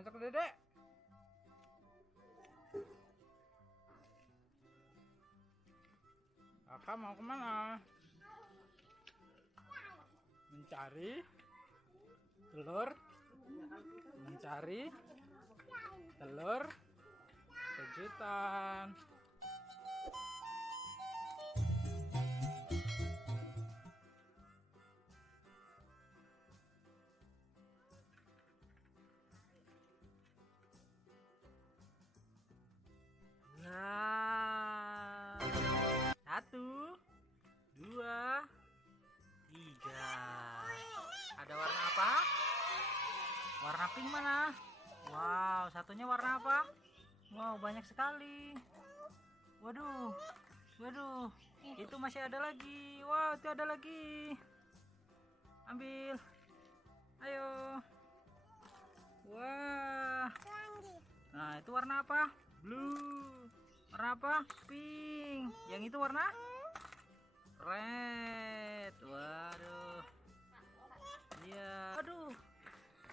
Ajak dedek. Kakak mau kemana? Mencari telur. Mencari telur kejutan. Nah, 1, 2, 3. Ada warna apa? Warna pink mana? Wow, satunya warna apa? Wow, banyak sekali. Waduh, waduh, itu masih ada lagi. Wow, itu ada lagi. Ambil, ayo. Wah, nah itu warna apa? Blue. Warna apa? Pink. Yang itu warna red. Waduh. Iya. Aduh.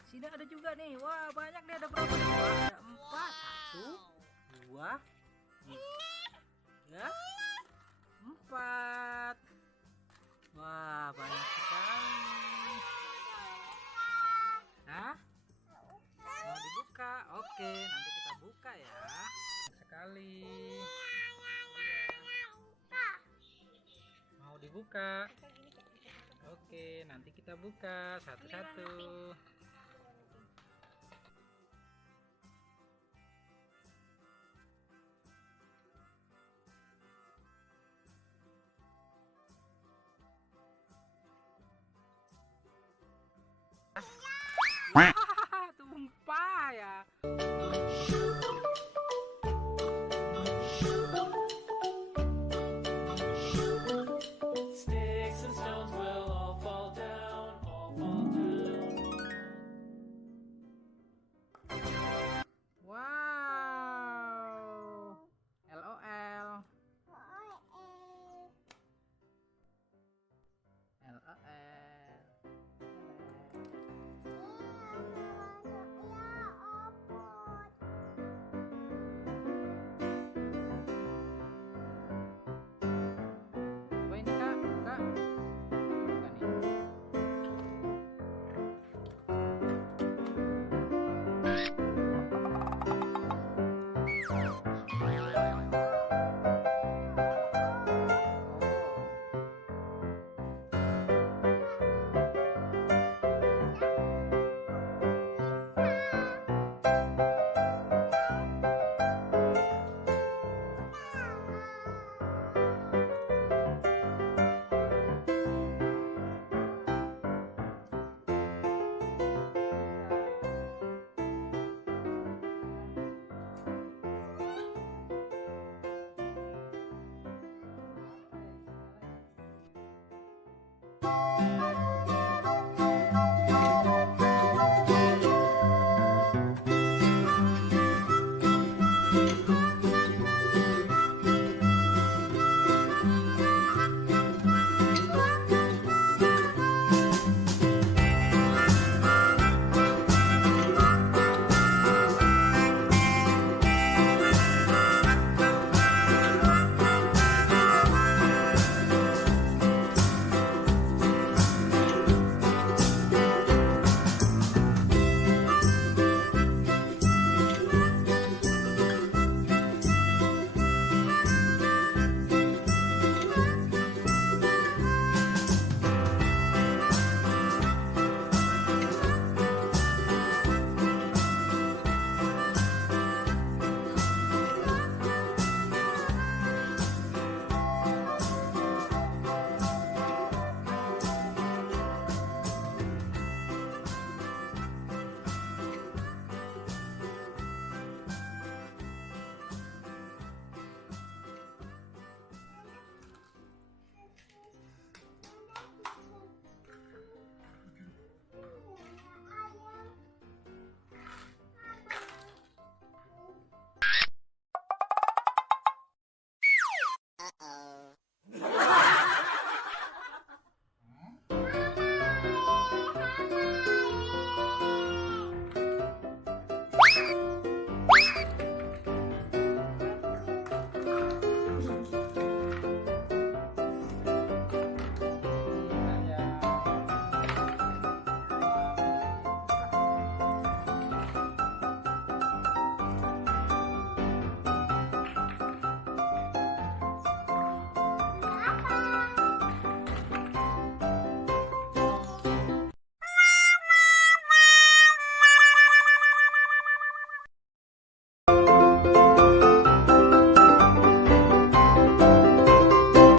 Sini ada juga nih. Wah, banyak nih. Ada berapa nih? Wah, ada 4. 1, 2, 3, 4. Wah, banyak sekali. Hah? Mau dibuka? Oke, nanti kita buka ya. Sekali. Mau dibuka? Oke, nanti kita buka satu-satu. Wah, tumpah ya. Wow, LOL. Coba ini Kak, buka. Buka nih. Oh.